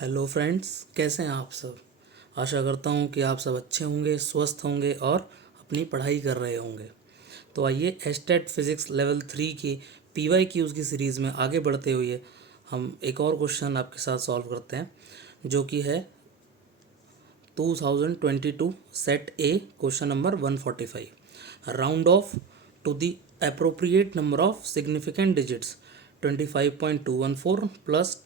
Hello friends, कैसे हैं आप सब। आशा करता हूं कि आप सब अच्छे होंगे, स्वस्थ होंगे और अपनी पढ़ाई कर रहे होंगे। तो आइए एस्टेट फिज़िक्स लेवल 3 की PYQs की सीरीज़ में आगे बढ़ते हुए हम एक और क्वेश्चन आपके साथ सॉल्व करते हैं, जो कि है 2022 set A question number 145। Round off to the appropriate number of significant digits 25.214 plus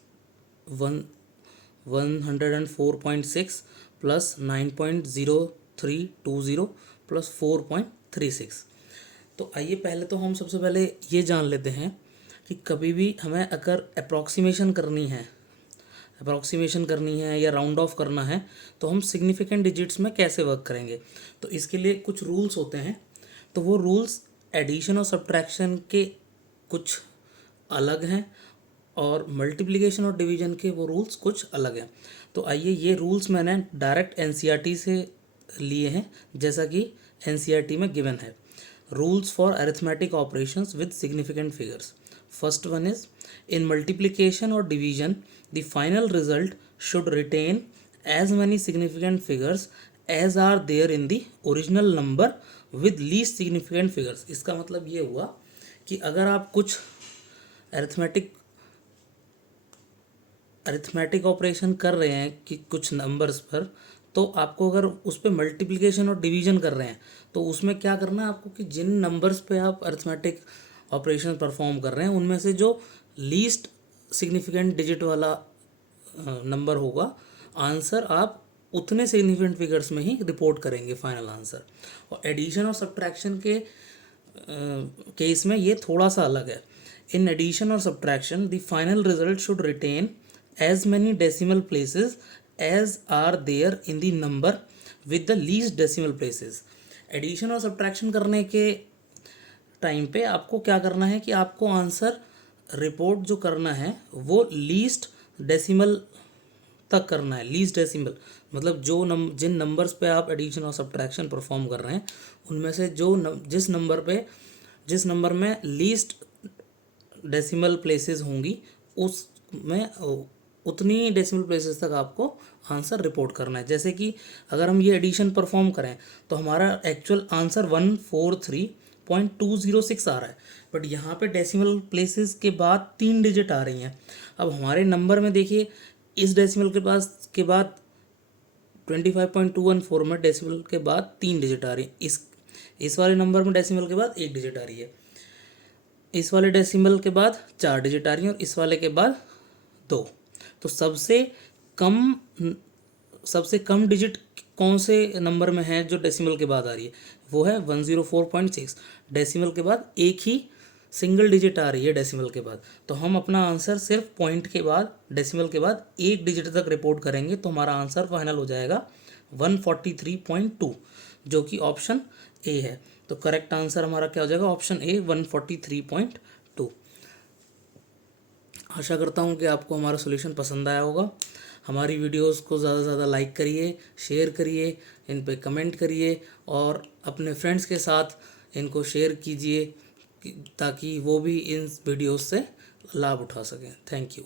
104.6 plus 9.0320 plus 4.36। तो आइए पहले तो हम सबसे पहले ये जान लेते हैं कि कभी भी हमें अगर अप्रॉक्सीमेशन करनी है या राउंड ऑफ करना है तो हम सिग्निफिकेंट डिजिट्स में कैसे वर्क करेंगे। तो इसके लिए कुछ रूल्स होते हैं। तो वो रूल्स एडिशन और सब्ट्रैक्शन के कुछ अलग हैं और मल्टीप्लिकेशन और डिवीजन के वो रूल्स कुछ अलग हैं। तो आइए, ये रूल्स मैंने डायरेक्ट NCERT से लिए हैं, जैसा कि NCERT में गिवन है। Rules for arithmetic operations with significant figures. First one is, in multiplication or division the final result should retain as many significant figures as are there in the original number with least significant figures. इसका मतलब ये हुआ कि अगर आप कुछ arithmetic operation कर रहे हैं कि कुछ नंबर्स पर, तो आपको अगर उस पर मल्टीप्लिकेशन और डिवीजन कर रहे हैं तो उसमें क्या करना है आपको कि जिन नंबर्स पे आप अरिथमेटिक ऑपरेशन परफॉर्म कर रहे हैं उनमें से जो लीस्ट सिग्निफिकेंट डिजिट वाला नंबर होगा, आंसर आप उतने सिग्निफिकेंट फिगर्स में ही रिपोर्ट करेंगे फाइनल आंसर। और एडिशन और सब्ट्रैक्शन के केस में ये थोड़ा सा अलग है। इन एडिशन और subtraction the final result should retain as many decimal places as are there in the number with the least decimal places। Addition और सब्ट्रैक्शन करने के टाइम पे आपको क्या करना है कि आपको आंसर रिपोर्ट जो करना है वो लीस्ट डेसिमल तक करना है। लीस्ट डेसिमल मतलब जिन नंबर्स पे आप एडिशन और सब्ट्रैक्शन परफॉर्म कर रहे हैं उनमें से जिस नंबर में लीस्ट डेसिमल प्लेसेस होंगी उसमें उतनी डेसिमल प्लेसेस तक आपको आंसर रिपोर्ट करना है। जैसे कि अगर हम ये एडिशन परफॉर्म करें तो हमारा एक्चुअल आंसर 143.206 आ रहा है, बट यहाँ पे डेसिमल प्लेसेस के बाद 3 डिजिट आ रही हैं। अब हमारे नंबर में देखिए, इस डेसिमल के बाद 25.214 में डेसिमल के बाद 3 डिजिट आ रही है। इस वाले नंबर में डेसिमल के बाद 1 डिजिट आ रही है, इस वाले डेसिमल के बाद 4 डिजिट आ रही है और इस वाले के बाद 2। तो सबसे कम डिजिट कौन से नंबर में है जो डेसिमल के बाद आ रही है, वो है 104.6। डेसिमल के बाद एक ही सिंगल डिजिट आ रही है डेसिमल के बाद, तो हम अपना आंसर सिर्फ पॉइंट के बाद डेसिमल के बाद एक डिजिट तक रिपोर्ट करेंगे तो हमारा आंसर फाइनल हो जाएगा 143.2, जो कि ऑप्शन ए है। तो करेक्ट आंसर हमारा क्या हो जाएगा, ऑप्शन ए 143.2। आशा करता हूँ कि आपको हमारा सॉल्यूशन पसंद आया होगा। हमारी वीडियोस को ज़्यादा से ज़्यादा लाइक करिए, शेयर करिए, इन पे कमेंट करिए और अपने फ्रेंड्स के साथ इनको शेयर कीजिए ताकि वो भी इन वीडियोस से लाभ उठा सकें। Thank you.